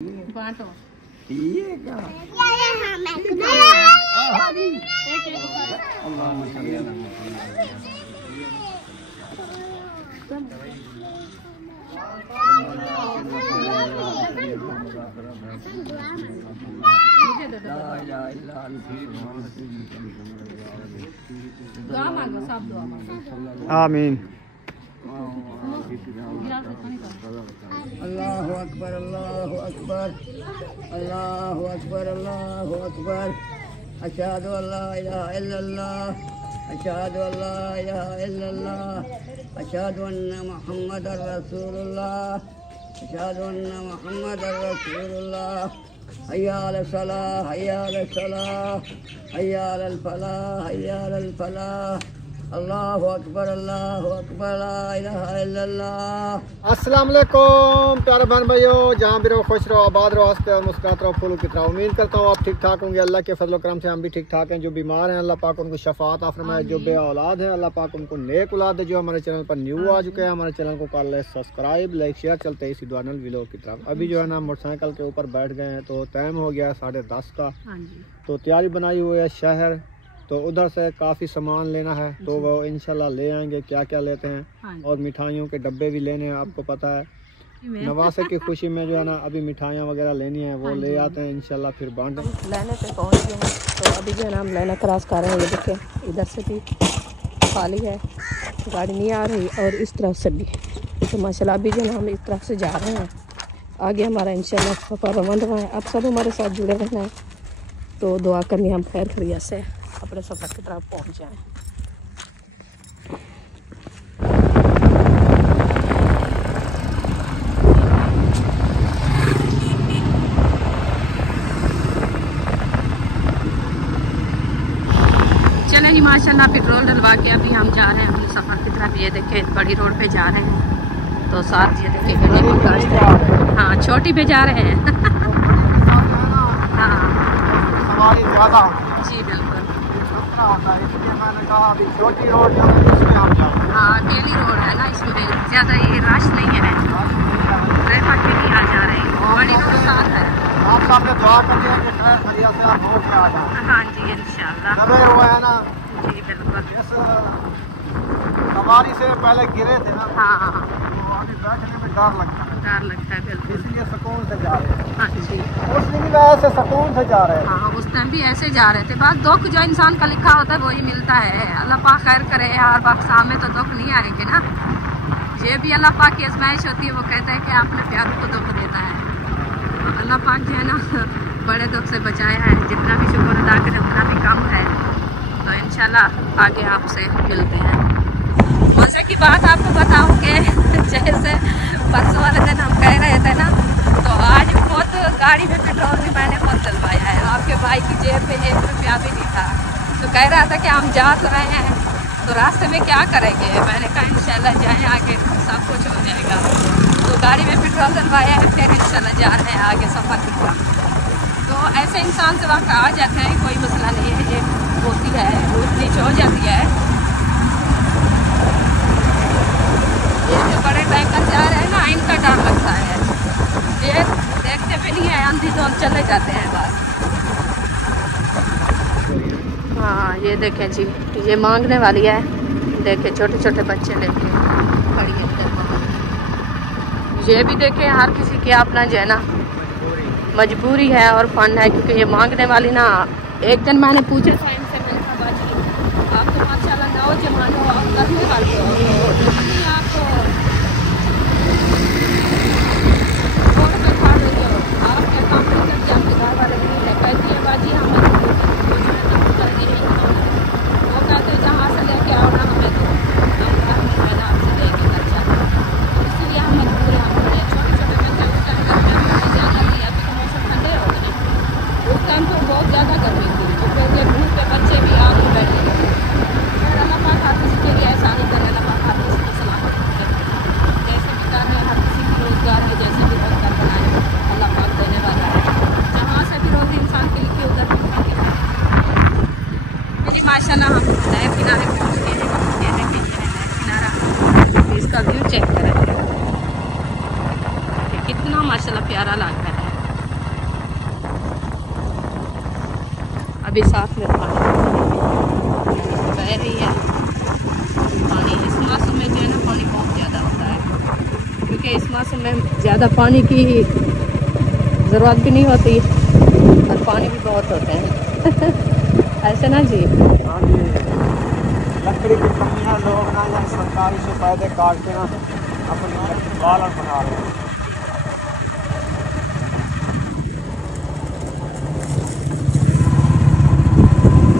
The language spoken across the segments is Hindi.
बांटो ठीक है। आमीन। अल्लाहु अकबर, अल्लाहु अकबर, अल्लाहु अकबर, अल्लाहु अकबर। अशहदु अल्ला इलाहा इल्लल्लाह, अशहदु अल्ला इलाहा इल्लल्लाह, अशहदु अन्ना मुहम्मदर रसूलुल्लाह, अशहदु अन्ना मुहम्मदर रसूलुल्लाह। हय्या अला सलाह, हय्या अला सलाह, हय्या अल फलाह, हय्या अल फलाह। अल्लाहु अकबर, अल्लाहु अकबर, ला इलाहा इल्लल्लाह। अस्सलाम वालेकुम प्यारे बहन भाइयों, जहाँ भी रहो खुश रहो, आबाद रहो, हंसते और मुस्कुराते रहो, फूलों की तरह। उम्मीद करता हूँ आप ठीक ठाक होंगे। अल्लाह के फजल करम से हम भी ठीक ठाक हैं। जो बीमार हैं अल्लाह पाक उनको शफात अता फरमाए, जो बे औलाद हैं अल्लाह पाक उनको नेक औलाद है। जो हमारे चैनल पर न्यू आ चुके हैं, हमारे चैनल को कर ले सब्सक्राइब, लाइक शेयर। चलते हैं इसी दुआनल व्लॉग की तरफ। अभी जो है ना मोटरसाइकिल के ऊपर बैठ गए हैं, तो टाइम हो गया 10:30 का। तो तैयारी बनाई हुई है शहर, तो उधर से काफ़ी सामान लेना है, तो वो इंशाल्लाह ले आएंगे। क्या क्या लेते हैं और मिठाइयों के डब्बे भी लेने हैं, आपको पता है नवासे की खुशी में जो है ना अभी मिठाइयाँ वगैरह लेनी है, वो ले आते हैं इंशाल्लाह, फिर बांटें। लेने पे पहुंच गए हैं, तो अभी जो है ना हम लेना क्रॉस कर रहे हैं। ये देखिए इधर से भी खाली है, गाड़ी नहीं आ रही, और इस तरफ से भी। तो माशाल्लाह अभी जो है ना हम इस तरफ से जा रहे हैं। आगे हमारा इंशाल्लाह सफ़र रवाना है। अब सब हमारे साथ जुड़े रहना है, तो दुआ करनी हम खैर खैरियत से अपने सफ़र की तरफ पहुंच जाएं। चलें जी, माशाल्लाह पेट्रोल डलवा के अभी हम जा रहे हैं अपने सफ़र की तरफ। ये देखें बड़ी रोड पे जा रहे हैं, तो साथ ये देखें हाँ छोटी पे जा रहे हैं। हाँ जी बिल्कुल। छोटी रोड जो है इसमें हम जाओ। हाँ अकेली रोड है ना, इसमें ज़्यादा ये रश नहीं है, ट्रैफिक भी नहीं आ जा रही। बड़ी रोड साथ है। आप सामने दुआ करते हैं कि खैर खैरियत से आप रोड पे आ जाओ। हाँ जी इंशाल्लाह। लगे हुए हैं ना जी बिल्कुल। इस सवारी से पहले गिरे थे ना, हाँ तो आगे बैठने में डर लगता है, डर लगता है बिल्कुल। इसलिए सुकून से जा रहे हैं। हाँ जी उस दिन भी ऐसे सुकून से जा रहे हैं। हाँ उस टाइम भी ऐसे जा रहे थे। बस दुख जो इंसान का लिखा होता है वही मिलता है। अल्लाह पाक खैर करे, हर वक्त सामने तो दुख नहीं आएंगे ना। ये भी अल्लाह पाक की आजमाइश होती है। वो कहता है कि आपने प्यारों को दुख देता है, तो अल्लाह पाक जो है ना बड़े दुख से बचाया है। जितना भी शुक्र अदा करें उतना भी कम है। तो इंशाल्लाह आगे आपसे मिलते हैं। मज़े की बात आपको बताऊँ कि जैसे परसों वाले दिन हम कह रहे थे ना, तो आज खुद गाड़ी में पेट्रोल भी मैंने खुद डलवाया है। आपके भाई की जेब में 1 रुपया भी नहीं था, तो कह रहा था कि हम जा तो रहे हैं, तो रास्ते में क्या करेंगे। मैंने कहा इंशाल्लाह जाएं, आगे सब कुछ हो जाएगा। तो गाड़ी में पेट्रोल डलवाया है, फिर इंशाल्लाह जा रहे हैं आगे सफ़र की तरफ। तो ऐसे इंसान से वक्त आ जाते हैं, कोई मसला नहीं है। ये होती है, ऊँच नीच हो जाती है। ये जो बड़े टैंकर जा रहे हैं ना, इनका डर लगता है। ये देखते भी नहीं है, आंधी तो हम चले जाते हैं बस। हाँ ये देखें जी, ये मांगने वाली है। देखें छोटे छोटे बच्चे लेके खड़ी है। ये भी देखें हर किसी के अपना जो है ना मजबूरी है और फन है, क्योंकि ये मांगने वाली ना, एक दिन मैंने पूछा था इनसे, मैंने कहा बाजी आप तो माशाल्लाह नौजवान हो, आप करने वाले हो, आप रोड पे खा रहे हो, आप क्या काम नहीं करते, आपके घर वाले नहीं है। कहती है बाजी हम वो कहते हैं जहाँ से लेके आओ ना हमें, तो हम घर में आपसे लेके कर जाते हैं। इसलिए हम मजबूर हैं। हमने छोटे छोटे बच्चे उस टाइम गर्मी ज़्यादा थी, अभी तो मौसम ठंडे हो गए ना, उस टाइम तो बहुत ज़्यादा गर्मी थी। तो कहते धूप पे बच्चे भी आग में बैठे थे। और अल्लाह पाक हर किसी के लिए आसानी करे, अल्लाह पाक हर किसी को सलामत रखे। जैसे भी कर रहे हैं हर किसी की रोज़गार में जैसे भी रोज़गार बनाए अल्लाह पाक देने वाला है। जहाँ से भी रोज़ी इंसान के लिए उधर भी माशाल्लाह हम नए किनारे पहुँच गए हैं। ये देखिए ये है नया किनारा, इसका व्यू चेक करें, कितना माशाल्लाह प्यारा लग रहा है। अभी साथ में पानी बह रही है। पानी इस मौसम में जो है ना पानी बहुत ज़्यादा होता है, क्योंकि इस मौसम में ज़्यादा पानी की ज़रूरत भी नहीं होती और पानी भी बहुत होते हैं। ऐसे ना जी। हाँ जी, लकड़ी की कमी है, लोग ना यहाँ सरकारी से फायदे काट के ना अपने बालन बना रहे हैं।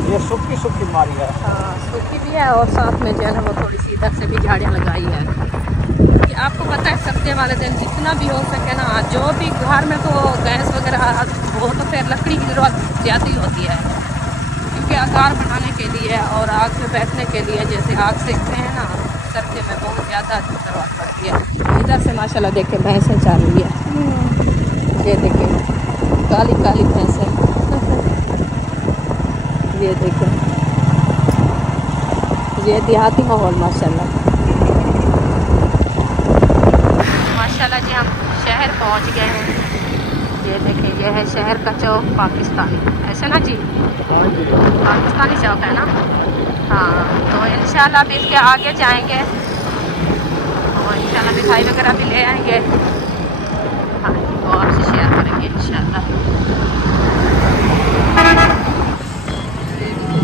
ये सूखी सूखी मारी है। हाँ सूखी भी है और साथ में जो है ना वो थोड़ी सी इधर से भी झाड़ियाँ लगाई है कि आपको पता है सर्दी वाले दिन जितना भी हो सके ना, जो भी घर में तो गैस वगैरह हो तो फिर लकड़ी की ज़रूरत ज़्यादा ही होती है, क्योंकि अचार बनाने के लिए और आग में बैठने के लिए, जैसे आग सेकते हैं ना सर्दी में, बहुत ज़्यादा ज़रूरत पड़ती है। इधर से माशाल्लाह देखे भैंसें चल रही है, ये देखें काली काली भैंसें, ये देखें ये देहाती माहौल माशाल्लाह। माशाल्लाह जी हम शहर पहुंच गए हैं। ये देखें ये है शहर का चौक पाकिस्तानी, ऐसे ना जी, पाकिस्तानी चौक है ना। हाँ तो इंशाल्लाह अभी इसके आगे जाएंगे और इंशाल्लाह मिठाई वगैरह भी ले आएंगे। हाँ वो आपसे शेयर करेंगे इंशाल्लाह।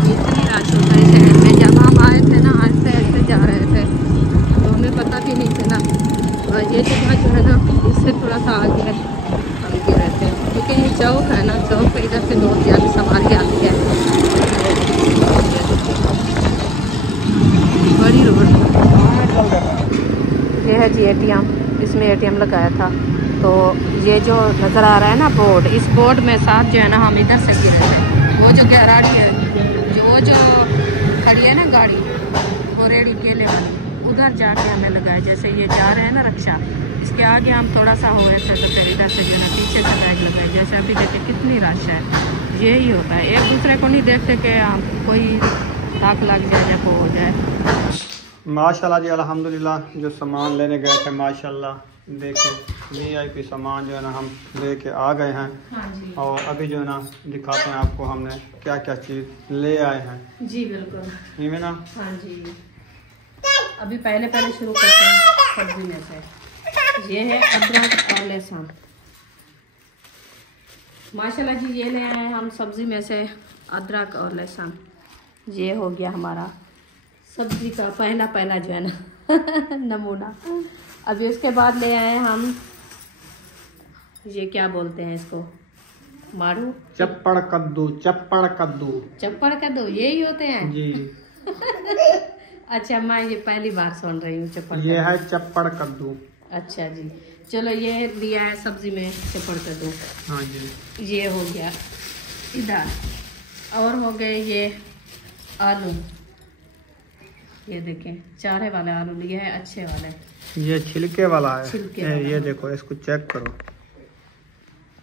इतनी रश होता है शहर में, जब हम आए थे ना ऐसे जा रहे थे तो हमें पता भी नहीं था ना, और ये जगह जो है ना इससे थोड़ा सा आगे हम गिर रहे थे, क्योंकि ये चौक है ना, चौक पे इधर से बहुत ज़्यादा सवारी आती है। बड़ी रोड ये है जी ATM, इसमें ATM लगाया था। तो ये जो नज़र आ रहा है ना बोर्ड, इस बोर्ड में साथ जो है ना हम इधर से गिरे थे। वो जो गाड़ी है जो खड़ी है ना गाड़ी, वो रेडी केले वाली, उधर जाके हमें लगाए। जैसे ये जा रहे हैं ना रिक्शा, इसके आगे हम थोड़ा सा हुए थे तो फिर इधर से जो है ना पीछे से बैग लगाए। जैसे अभी देखिए कितनी रश है, यही होता है, एक दूसरे को नहीं देखते कि कोई ताक लग जाए या को हो जाए। माशाल्लाह जी अल्हम्दुलिल्लाह, जो सामान लेने गए थे माशाल्लाह देखें VIP सामान जो है ना हम लेके आ गए हैं। हाँ जी। और अभी जो है ना दिखाते हैं आपको हमने क्या क्या चीज़ ले आए हैं। जी बिल्कुल ये ना। हाँ जी, अभी पहले शुरू करते हैं सब्जी में से। ये है अदरक और लहसुन माशाल्लाह जी, ये ले आए हैं हम सब्जी में से अदरक और लहसुन। ये हो गया हमारा सब्जी का पहला जो है ना नमूना। अभी उसके बाद ले आए हम, ये क्या बोलते हैं इसको, मारू, चप्पड़ कद्दू, चप्पड़ कद्दू यही होते हैं जी। अच्छा मैं ये पहली बार सुन रही हूँ चप्पड़। ये है चप्पड़ कद्दू। अच्छा जी, चलो ये लिया है सब्जी में चप्पड़ कद्दू। हाँ जी। ये हो गया इधर, और हो गए ये आलू, ये देखें चारे वाले आलू लिए हैं, अच्छे वाले। ये छिलके वाला है, छिलके वाला। ये देखो इसको चेक करो,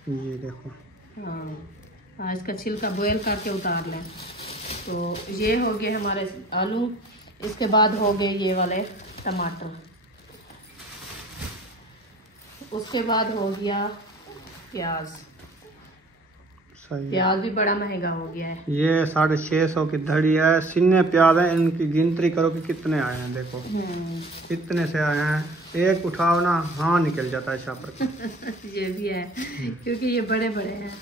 ये देखो। हाँ इसका छिलका बॉयल करके उतार लें। तो ये हो गए हमारे आलू, इसके बाद हो गए ये वाले टमाटर, उसके बाद हो गया प्याज। सही है। प्याज भी बड़ा महंगा हो गया है, ये 650 की धड़ी है। सिन्ने प्याज है, इनकी गिनती करो कि कितने आए हैं। देखो कितने से आए हैं, एक उठाओ ना हाँ निकल जाता है शापर। ये भी है क्योंकि ये बड़े बड़े हैं।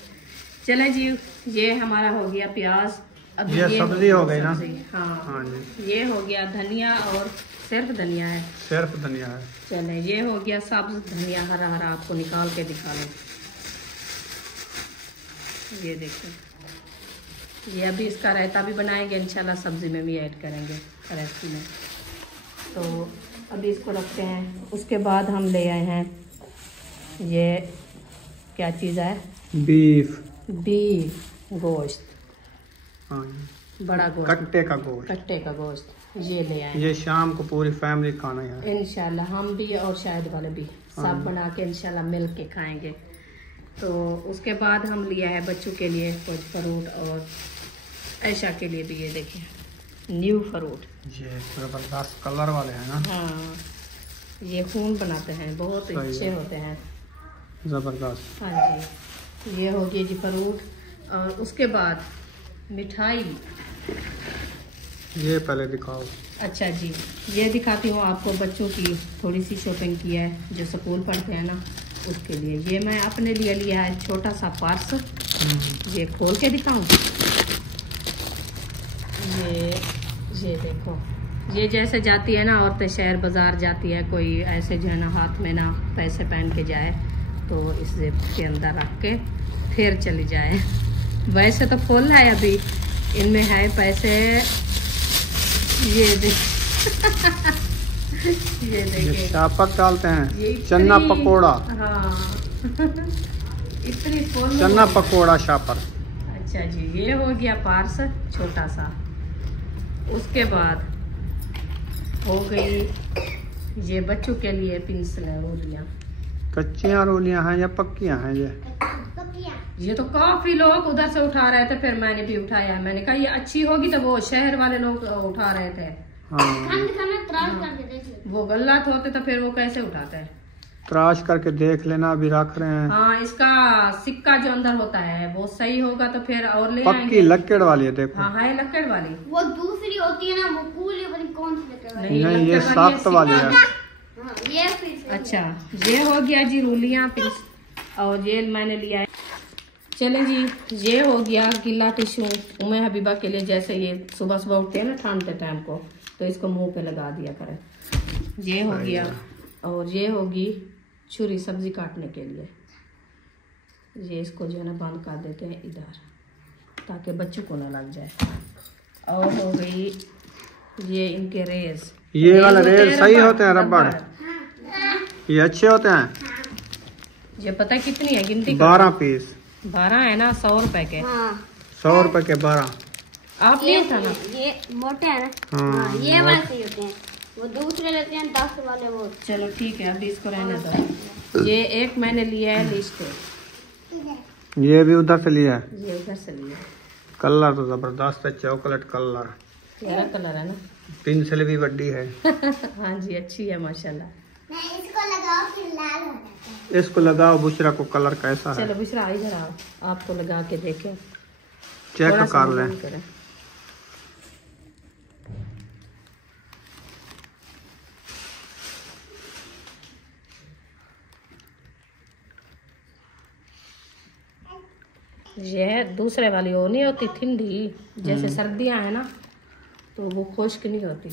चले जी, ये हमारा हो गया प्याज। अब ये सब्जी हो गई ना। हाँ हाँ जी। ये हो गया धनिया, और सिर्फ धनिया है, सिर्फ धनिया है। चले ये हो गया सब्ज धनिया, हरा हरा, आपको निकाल के दिखा लो। ये देखो, ये अभी इसका रायता भी बनाएंगे इंशाल्लाह, सब्जी में भी ऐड करेंगे रेसिपी में। तो अभी इसको रखते हैं। उसके बाद हम ले आए हैं, ये क्या चीज़ है, बीफ गोश्त। हाँ जी, बड़ा गोश्त, कट्टे का गोश्त, कट्टे का गोश्त ये ले आए। ये शाम को पूरी फैमिली खाना है इंशाल्लाह, हम भी और शायद वाले भी सब बना के इंशाल्लाह मिल के खाएंगे। तो उसके बाद हम लिया है बच्चों के लिए कुछ फ्रूट, और ऐशा के लिए भी ये देखिए न्यू फ्रूट। ये जबरदस्त कलर वाले हैं ना। हाँ ये खून बनाते हैं, बहुत अच्छे होते हैं, जबरदस्त। हाँ जी। ये हो गया जी फ्रूट, और उसके बाद मिठाई। ये पहले दिखाओ। अच्छा जी, ये दिखाती हूँ आपको। बच्चों की थोड़ी सी शॉपिंग की है, जो स्कूल पढ़ते हैं ना उसके लिए। ये मैं अपने लिए लिया है छोटा सा पर्स। ये खोल के दिखाऊँ? ये देखो, ये जैसे जाती है ना औरतें शहर बाजार जाती है, कोई ऐसे जो है ना हाथ में ना पैसे पहन के जाए, तो इस जेब के अंदर रख के फिर चली जाए। वैसे तो फुल है अभी, इनमें है पैसे। ये ये देखिए, शापर डालते हैं, चन्ना पकोड़ा। हाँ इतनी फुल चन्ना पकोड़ा शापर। अच्छा जी, ये हो गया पार्स छोटा सा। उसके बाद हो गई ये बच्चों के लिए पेंसिल रोलियाँ। कच्चियाँ रोलियाँ हैं या पक्कियाँ हैं? ये तो काफी लोग उधर से उठा रहे थे, फिर मैंने भी उठाया। मैंने कहा ये अच्छी होगी, तो वो शहर वाले लोग उठा रहे थे। वो गलत होते तो फिर वो कैसे उठाते हैं? त्राश करके देख लेना, अभी रख रहे हैं। हाँ, इसका सिक्का जो अंदर होता है वो सही होगा तो फिर और ले आएंगे। पक्की लक्कड़ वाली है, देखो। हाँ है लक्कड़ वाली। वो दूसरी होती है ना, वो कूली वाली। कौन सी लक्कड़ वाली? नहीं, ये सख्त वाली है। ये फिर अच्छा, ये हो गया जी रोलियाँ। और ये मैंने लिया है। चलें जी, ये हो गया गीला टिश्यू उम्मे हबीबा के लिए। जैसे ये सुबह सुबह उठते हैं ना ठंड के टाइम को, तो इसको मुंह पे लगा दिया करें। ये हो गया। और ये होगी छुरी सब्जी काटने के लिए। ये इसको जो है ना बंद कर देते हैं इधर, ताकि बच्चों को ना लग जाए। और हो गई ये इनके रेज। ये वाला रेज सही होते हैं रबड़, ये अच्छे होते हैं। ये पता है कितनी है गिनती? 12 पीस। 12 है ना, 100 रुपए के। हाँ, 100 रुपए के 12। आप नहीं था ना? ये मोटे है ना। हाँ, ये वाले सही होते हैं। वो दूसरे लेते हैं 10 वाले वो। चलो ठीक है, अभी इसको रहने दो। ये एक मैंने लिया है लिपस्टिक। ये भी उधर से लिया है। ये उधर से लिया। कलर तो जबरदस्त है, चॉकलेट कलर। प्यारा कलर है ना। पेंसिल भी बड़ी है। हाँ जी, अच्छी है माशाल्लाह। इसको लगाओ फिर लाल हो जाता है। इसको लगाओ, बुशरा को कलर कैसा है चलो बुशरा इधर आओ, आपको लगा के देखें। चेक थोड़ा सा कर लें। जूम करें। ये दूसरे वाली वो नहीं होती ठंडी, जैसे सर्दियां है ना, तो वो खुश्क नहीं होती।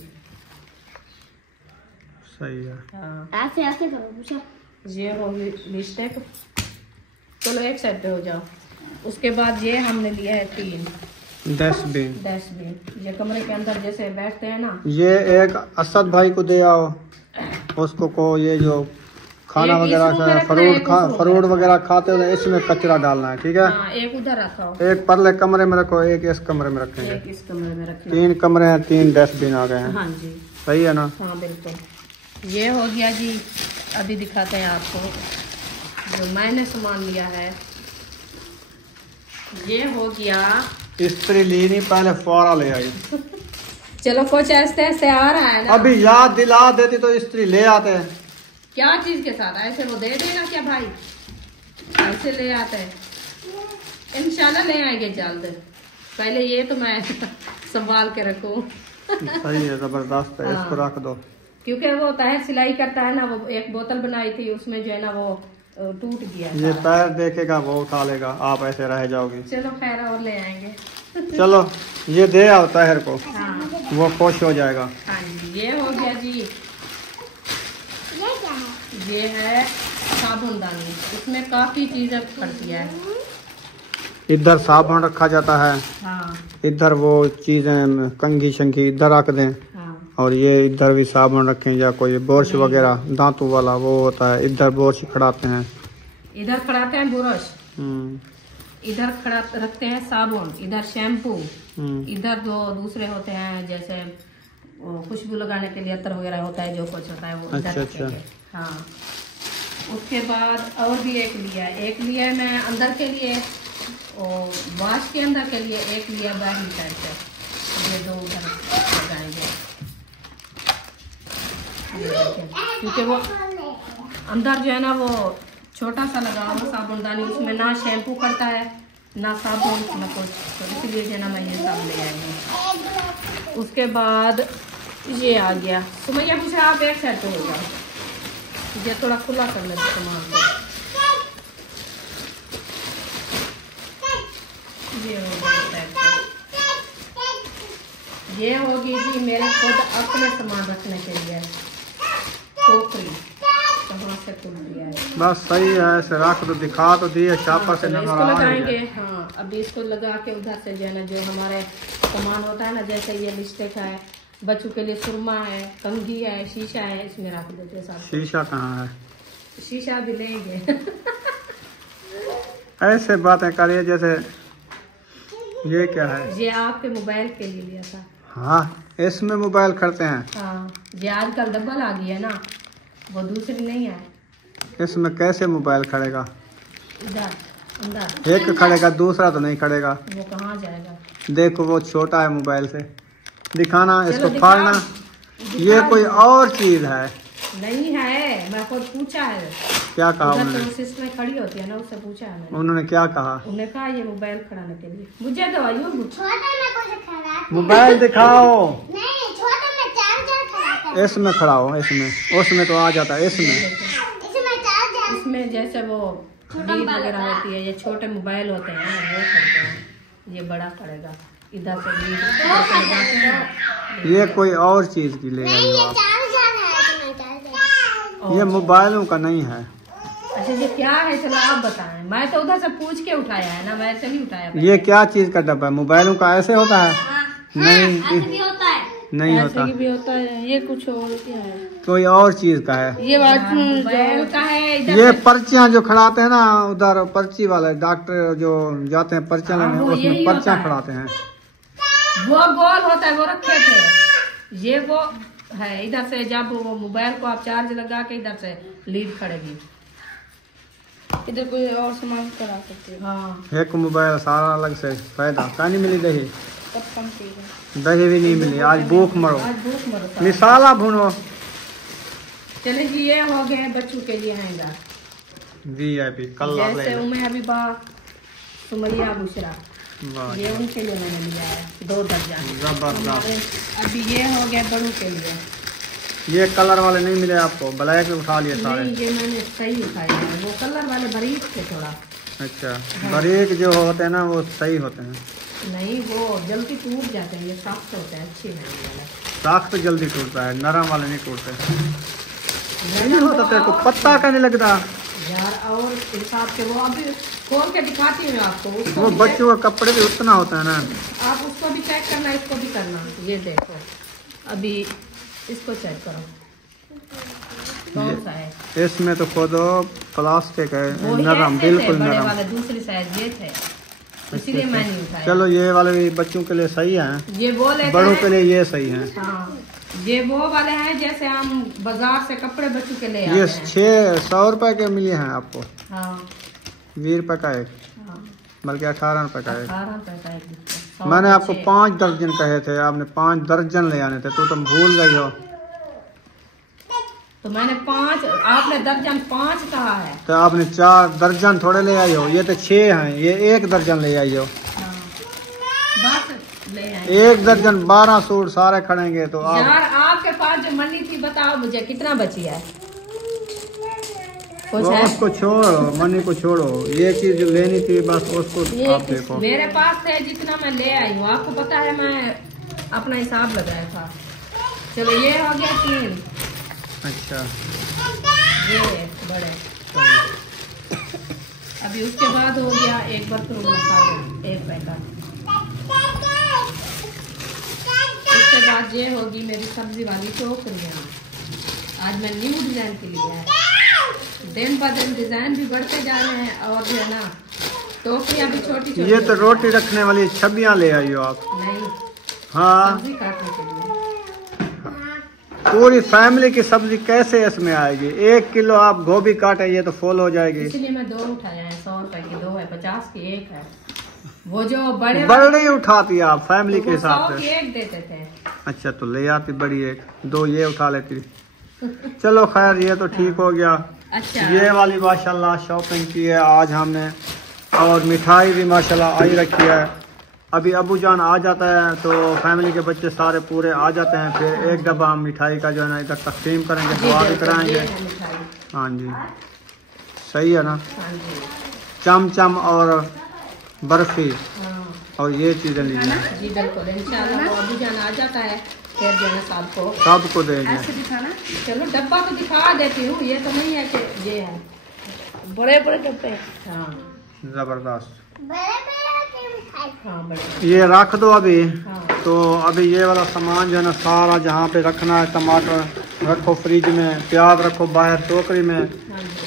सही है। हाँ, ऐसे ऐसे करो पूछा। ये होगी लिपस्टिक। चलो एक साइड पे हो जाओ। उसके बाद ये हमने लिया है 3 डस्टबिन। ये कमरे के अंदर जैसे बैठते हैं ना। ये एक असद भाई को दे आओ, उसको को ये जो खाना वगैरह का फ्रूट वगैरह खाते हैं, इसमें कचरा डालना है, ठीक है। हाँ, एक उधर रखो, एक परले कमरे में रखो, एक इस कमरे में रखेंगे। एक इस कमरे में रखना। 3 कमरे हैं, 3 डस्टबिन आ गए हैं। हाँ जी, सही है ना। हाँ बिल्कुल। ये हो गया जी। अभी दिखाते हैं आपको जो मैंने सामान लिया है। ये हो गया। इस्त्री ली नहीं, पहले फौरा ले आई। चलो कुछ ऐसे ऐसे आ रहा है ना। अभी याद दिला देती तो इस्त्री ले आते हैं। क्या चीज के साथ? ऐसे वो दे देगा क्या भाई? ऐसे ले आते हैं। इंशाल्लाह ले आएंगे जल्द। पहले ये तो मैं संभाल के रखूं। सही है, जबरदस्त है। इसको रख दो, क्योंकि वो ताहिर सिलाई करता है ना, वो एक बोतल बनाई थी, उसमें जो है ना वो टूट गया। ये पैर देखेगा वो उठा लेगा, आप ऐसे रह जाओगे। चलो खैर, और ले आएंगे। चलो ये दे आओ ताहिर को, हाँ वो खुश हो जाएगा। हाँ जी, ये हो गया जी। ये क्या है? ये है साबुनदानी। इसमें काफी चीजें पड़ती है। इधर साबुन रखा जाता है, हाँ इधर वो चीजें कंघी शंघी इधर रख दें, हाँ। और ये इधर भी साबुन रखें, या कोई बुरश वगैरह दांतों वाला वो होता है, इधर बुरश खड़ाते हैं। इधर खड़ाते हैं बुरश, हम्म, इधर खड़ा रखते हैं साबुन, इधर शैम्पू, हम्म। इधर जो दूसरे होते हैं जैसे वो खुशबू लगाने के लिए अतर वगैरह होता है, जो कुछ होता है वो इधर अच्छा, रखेंगे। हाँ। उसके बाद और भी एक लिया है मैं अंदर के लिए, और वाश के अंदर के लिए एक लिया बाहरी साइड से। ये 2 उधर लगाएंगे, क्योंकि वो अंदर जो है ना वो छोटा सा लगा हुआ साबुनदानी, उसमें ना शैम्पू पड़ता है ना साबुन ना कुछ, तो इसलिए जो ना मैं ये सब ले आई हूँ। उसके बाद ये आ गया। सुमैया पूछे आप एक साइड पे हो जाओ, ये थोड़ा खुला कर लेते सामान को। ये हो गया, ये होगी जी मेरे खुद अपने सामान रखने के लिए टोकरी, कहाँ से खुल दिया है। बस सही है, ऐसे रख तो दिखा तो दिए शापर से इसको नजर आ लगाएंगे। रही है। हाँ, अभी इसको लगा के उधर से जो है ना, जो हमारे सामान होता है ना, जैसे ये लिपस्टिक है, बच्चों के लिए सुरमा है, कंघी है, शीशा है, इसमें रख देते साथ। शीशा कहाँ है? शीशा भी लेंगे। ऐसे बातें करिए जैसे ये क्या है? ये आपके मोबाइल के लिए लिया था। हाँ, इसमें मोबाइल करते हैं। हाँ, ये आजकल डबल आ गई है ना, वो दूसरी नहीं है। इसमें कैसे मोबाइल खड़ेगा? इधर अंदर एक खड़ेगा, दूसरा तो नहीं खड़ेगा। वो कहाँ जाएगा? देखो वो छोटा है मोबाइल से। दिखाना, चलो इसको दिखा- फाड़ना। ये कोई और चीज है। नहीं है, मैं खुद पूछा है। क्या कहा उधर उन्होंने? तो सिस्टर खड़ी होती है ना, उससे पूछा है मैंने। उन्होंने क्या कहा? उन्होंने कहा ये मोबाइल खड़ाने के लिए। मुझे दवाइयों मोबाइल दिखाओ। नहीं, छोटे में चार्जर खड़ा इसमें खड़ा हो, इसमें। उसमें तो आ जाता है, इसमें। इसमें चार्जर। इसमें जैसे वो लीड वगैरह होती है, ये छोटे मोबाइल होते हैं वो खड़ते हैं। ये बड़ा पड़ेगा, इधर से लीड लगाते हैं। ये कोई और चीज की ले आई हो आप। चार्जर है, इसमें चार्जर। ये मोबाइलों का नहीं है। अच्छा, ये क्या है? चलो आप बताएं। मैं तो उधर से पूछ के उठाया है ना, मैं ऐसे नहीं उठाया। ये क्या चीज का डब्बा है? मोबाइलों का ऐसे होता है? नहीं, भी होता है। नहीं होता। भी होता है। ये कुछ और क्या है? कोई और चीज का है। ये मोबाइल का है। इधर ये पर्चियां जो खड़ाते हैं ना, उधर पर्ची वाले डॉक्टर जो जाते हैं पर्चियां लेने, वो यही उसमें होता पर्चियां है। खड़ाते हैं। वो गोल होता है, वो रखे थे। ये वो है, इधर से जब वो मोबाइल को आप चार्ज लगा के इधर से लीड खड़ेगी। इधर कोई और सामान करा सकते हैं। हाँ, एक मोबाइल सारा अलग से फायदा। कहाँ नहीं मिली दही? सब कम चीज दही भी नहीं मिली। आज भूख मरो। आज भूख मरो। मिसाला भुनो। चले जी, ये हो गए बच्चों के लिए हैं इधर। VIP कल्ला जैसे उमें अभी बा सुमैया बुशरा, वाह, ये उनके लिए मैंने लिया है 2 दर्जन। जबरदस्त। अभी ये हो गया बड़ों के लिए। ये कलर वाले नहीं मिले आपको? ब्लैक उठा लिए सारे? नहीं, ये मैंने सही उठाया है। वो कलर वाले बारीक थे थोड़ा। अच्छा, बारीक जो होते हैं ना वो सही होते हैं। नहीं, वो जल्दी टूट जाते हैं, ये सॉफ्ट होते हैं, अच्छी नहीं वाले। साख तो जल्दी टूटता है, नरम वाले नहीं टूटते। नहीं होता तेरे को पत्ता का नहीं लगता यार, और हिसाब के वो अभी खोल के दिखाती हूँ आपको। उसको वो भी बच्चों का कपड़े भी उतना होता है ना। आप उसको भी चेक करना, इसको भी करना। ये देखो, अभी इसको चेक करो कौन सा है। इसमें तो खुद प्लास्टिक है, वो ही नरम, ऐसे थे, बिल्कुल बड़े नरम। वाले दूसरी साइज ये थे, इसीलिए मैं नहीं उठाया। चलो ये वाले भी बच्चों के लिए सही है, ये वो लेते बड़ों हैं। के लिए ये सही है। हाँ, ये वो वाले हैं जैसे हम बाजार से कपड़े बच्चों के ले ये आते हैं। 600 रुपए के मिले हैं आपको। हाँ 20 रुपए का एक, हाँ, बल्कि 18 रुपए का एक। 18 रुपए का एक बिस्कुट। 100 मैंने आपको के 5 दर्जन कहे थे, आपने 5 दर्जन ले आने थे, तो तुम भूल गई हो। तो मैंने 5, आपने दर्जन 5 कहा है। तो आपने 4 दर्जन थोड़े ले आई हो। ये तो 6 हैं, ये 1 दर्जन ले आई हो। हाँ, बस ले आए। 1 दर्जन 12 सूट सारे खड़ेंगे तो आप। यार, आपके पास जो मनी थी बताओ मुझे कितना बची है? कुछ वो है? उसको छोड़ो, मनी को छोड़ो, ये चीज लेनी थी बस, उसको ये आप देखो। मेरे पास थे जितना मैं ले आई हूँ, आपको पता है मैं अपना हिसाब लगाया था। चलो ये हो गया 3, अच्छा, ये बड़े। अभी उसके बाद हो गया एक बर्तन मसाला 1 पैकेट। उसके बाद ये होगी मेरी सब्जी वाली टोकरियाँ। आज मैं न्यू डिजाइन के लिए है, दिन ब दिन डिजाइन भी बढ़ते जा रहे हैं, और जो है ना टोकरियाँ भी छोटी छोटी। ये तो रोटी रखने वाली छबियां ले आई हो आप। नहीं, हाँ, सब्जी काटने के लिए। पूरी फैमिली की सब्जी कैसे इसमें आएगी? 1 किलो आप गोभी काटे, ये तो फुल हो जाएगी। इसलिए मैं 2 उठाया है। 100 रुपए की 2 है, 50 की 1 है। वो जो बड़े बड़ी उठाती है आप फैमिली के वो हिसाब 100 की से। 1 देते थे। अच्छा, तो ले आती बड़ी 1, 2 ये उठा लेती। चलो खैर, ये तो ठीक हो गया। अच्छा, ये वाली माशाल्लाह शॉपिंग की है आज हमने। और मिठाई भी माशाल्लाह आई रखी है। अभी अबू जान आ जाता है तो फैमिली के बच्चे सारे पूरे आ जाते हैं, फिर एक डब्बा हम मिठाई का जो है ना इधर तकसीम करेंगे, दुआ भी कराएंगे। हाँ जी सही है ना। चमचम और बर्फी और ये चीज़ें लीजिए जी बिल्कुल इंशाल्लाह। अबू जान आ जाता है फिर जो है सबको देंगे। ऐसे दिखाना। चलो डब्बा तो दिखा देती हूँ, ये तो नहीं है कि ये है बड़े बड़े डब्बे। हाँ जबरदस्त। हाँ ये रख दो अभी। हाँ। तो अभी ये वाला सामान जो है ना सारा जहाँ पे रखना है, टमाटर रखो फ्रिज में, प्याज रखो बाहर टोकरी में,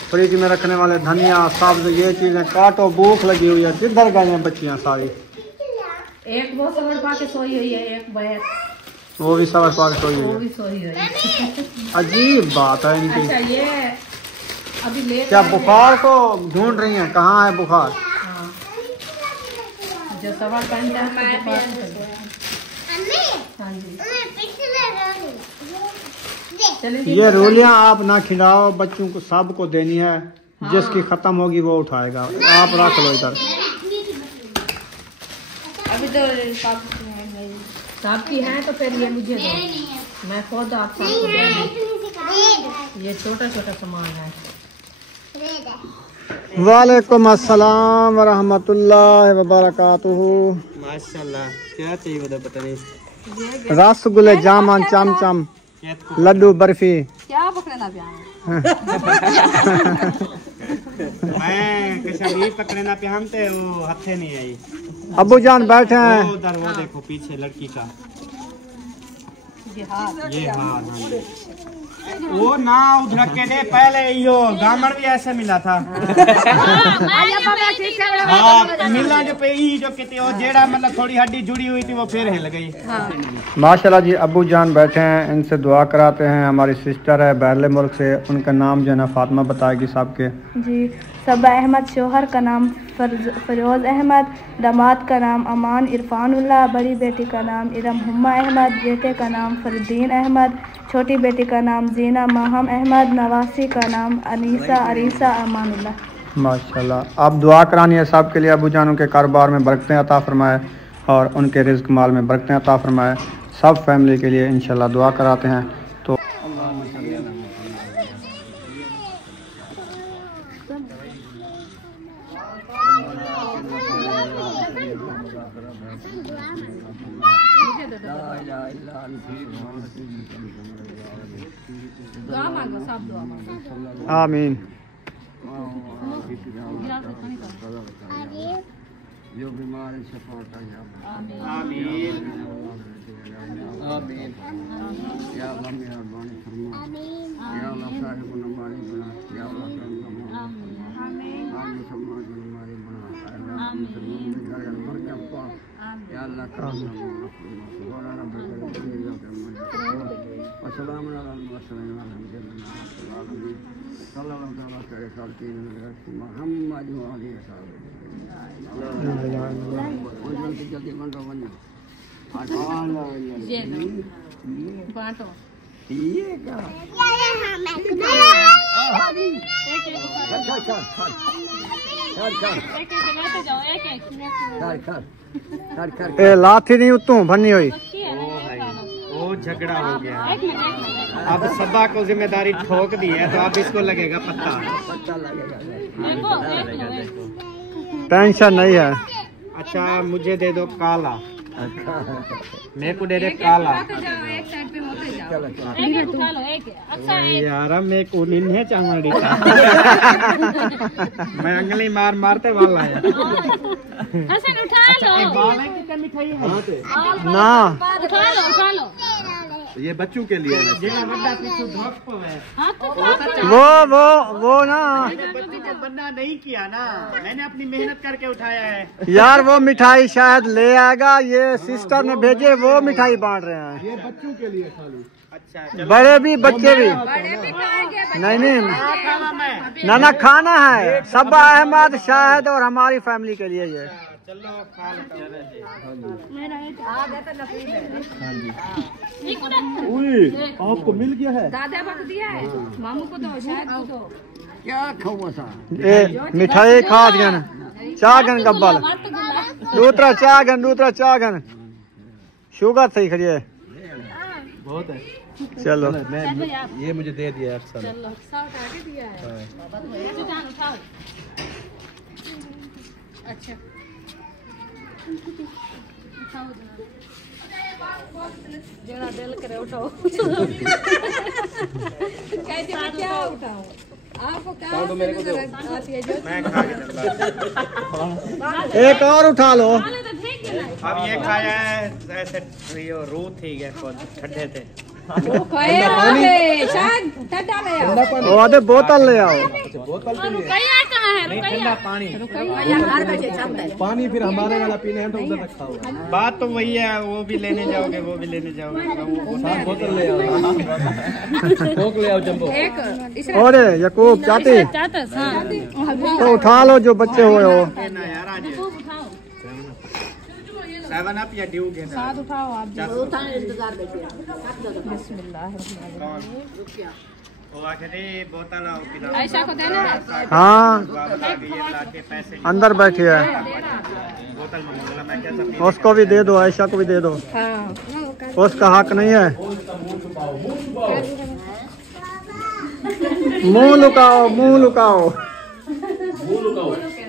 फ्रिज में रखने वाले धनिया सब्ज ये चीजें काटो। भूख लगी हुई है, किधर गए हैं बच्चियाँ सारी? एक वो समझ पा के सोई हुई है, एक बाहर वो भी समझ पा के सोई हुई वो है। भी सोई हुई है। अजीब बात है इनकी। अच्छा ये अभी ले क्या बुखार को ढूंढ रही हैं? कहाँ है बुखार? हाँ जो सवाल पहनता है हाँ जी। चलिए ये रोलियां आप ना खिलाओ बच्चों को, सबको देनी है। जिसकी खत्म होगी वो उठाएगा। आप रख लो इधर। अभी तो साहब की है तो फिर ये मुझे दो, मैं खुद आप सबको दूंगी। ये छोटा छोटा सामान है। वालेकुम अस्सलाम व रहमतुल्लाहि व बरकातुहू। माशाल्लाह क्या चाहिए उधर पता नहीं। रसगुल्ले जामुन चमचम लड्डू बर्फी। क्या पकड़ना प्यार मैं कश्मीर पकड़े ना पहनते वो हथे नहीं आई। अबू जान बैठे हैं। वो उधर वो देखो पीछे लड़की का ये हाथ वो ना उधर के दे पहले यो गामड़ भी ऐसे मिला था। हाँ मिला जो पे जो कितने वो जेड़ा मतलब थोड़ी हड्डी जुड़ी हुई थी वो फिर हिल गई। माशाल्लाह जी अबू जान बैठे हैं, इनसे दुआ कराते हैं। हमारी सिस्टर है बहरले मुल्क से, उनका नाम जो है ना फातिमा बताएगी सबके। जी सबा अहमद, शोहर का नाम फरोज़ अहमद, दामाद का नाम अमान इरफानुल्लाह, बड़ी बेटी का नाम इरम हुम्मा अहमद, बेटे का नाम फरदीन अहमद, छोटी बेटी का नाम जीना माहम अहमद, नवासी का नाम अनीसा अरीसा अमानुल्लाह। माशाल्लाह आप दुआ करानी है सबके लिए। अबू जानों के कारोबार में बरकतें अता फरमाए और उनके रिज़्क माल में बरकतें अता फरमाए। सब फैमिली के लिए इंशाल्लाह दुआ कराते हैं। तो दुआ मांगो, सब दुआ मांगो। आमीन। जो बीमार है शफा आमीन आमीन आमीन। या अल्लाह मेहरबानी फरमा, या अल्लाह सारे गुनाह मारी बना, या अल्लाह आमीन आमीन समाज मारी बना, आमीन या अल्लाह का सुभान रब्बिल अस्सलाम बांटो। ए लाठी नहीं उतू भरनी हुई। वो झगड़ा हो गया। अब सबा को जिम्मेदारी ठोक दी है तो अब इसको लगेगा पत्ता लगेगा। टेंशन नहीं है। अच्छा मुझे दे दो काला, मेरे को दे दे काला। एक साइड पे होते जाओ। यार मेरे को नहीं चामड़ी का मैं अंगली मार मारते वाला है। अच्छा एक बाल है कितने मिठाई है ना उठा लो। ये बच्चों के लिए है। वो ना बच्चों को बनना नहीं किया ना, मैंने अपनी मेहनत करके उठाया है। यार वो मिठाई शायद ले आएगा, ये सिस्टर ने भेजे वो मिठाई बांट रहे हैं। ये बच्चों के लिए खाली। अच्छा बड़े भी बच्चे भी नहीं ना ना खाना है। सबा अहमद शाहिद और हमारी फैमिली के लिए ये। चलो खा आपको मिल गया है। दादा को दिया है, मामू को दो, शायद को दो। क्या खाऊंगा सा ए मिठाई खा दिया ना। चागन गब्बल दूसरा चागन शुगर सही खड़ी है बहुत है। चलो मैं ये मुझे दे दिया अक्सर। अच्छा जरा दिल करे उठाओ। कैसे मैं क्या उठाऊं? आपको क्या आती है जो एक और उठा लो। अब ये खाया है ऐसे रू थी गए ठंडे थे। वो आधे बोतल ले आओ। ठंडा पानी फिर हमारे वाला पीने हैं तो उधर रखा हुआ। बात तो वही है, वो भी लेने जाओगे वो भी लेने जाओगे। बोतल ले आओ, कोक ले आओ जंबो। और यकूब चाहती तो उठा लो जो बच्चे हुए हो। सेवन अप या ड्यू के साथ उठाओ आप। बोतल आयशा को देना है। हाँ पैसे अंदर बैठी है, बोतल मंगला मैं क्या उसको भी दे दो, आयशा को भी दे दो। उसका हक नहीं है। मुंह लुकाओ।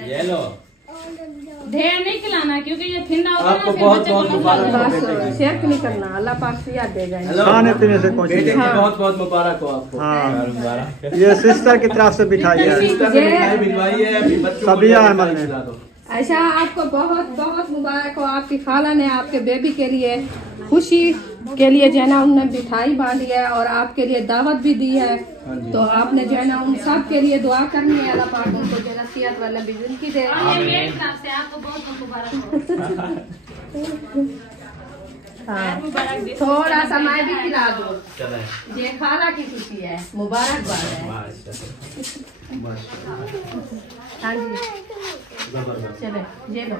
ये लो। ढेर नहीं खिलाना क्योंकि ये ठंडा होता है। आपको बहुत बहुत मुबारक। शेयर नहीं करना, अल्लाह पाक से याद दे जाए। खाने पीने से कुछ बेटे की बहुत बहुत मुबारक हो आपको। हाँ ये सिस्टर की तरफ से बिठाई है, मिलवाई है सबिया अहमद ने। अच्छा आपको बहुत बहुत मुबारक हो। आपकी खाला ने आपके बेबी के लिए खुशी के लिए जो है ना उन्होंने मिठाई बांधी है और आपके लिए दावत भी दी है। तो आपने जो है ना उन सब के लिए दुआ करनी है, अल्लाह पाक उनको जो है सेहत वाला जिंदगी दे। आपको बहुत मुबारक हो। हाँ थोड़ा सा मैं भी खिला दो, ये खाला की खुशी है, मुबारकबाद है। हाँ जी चले ये लो।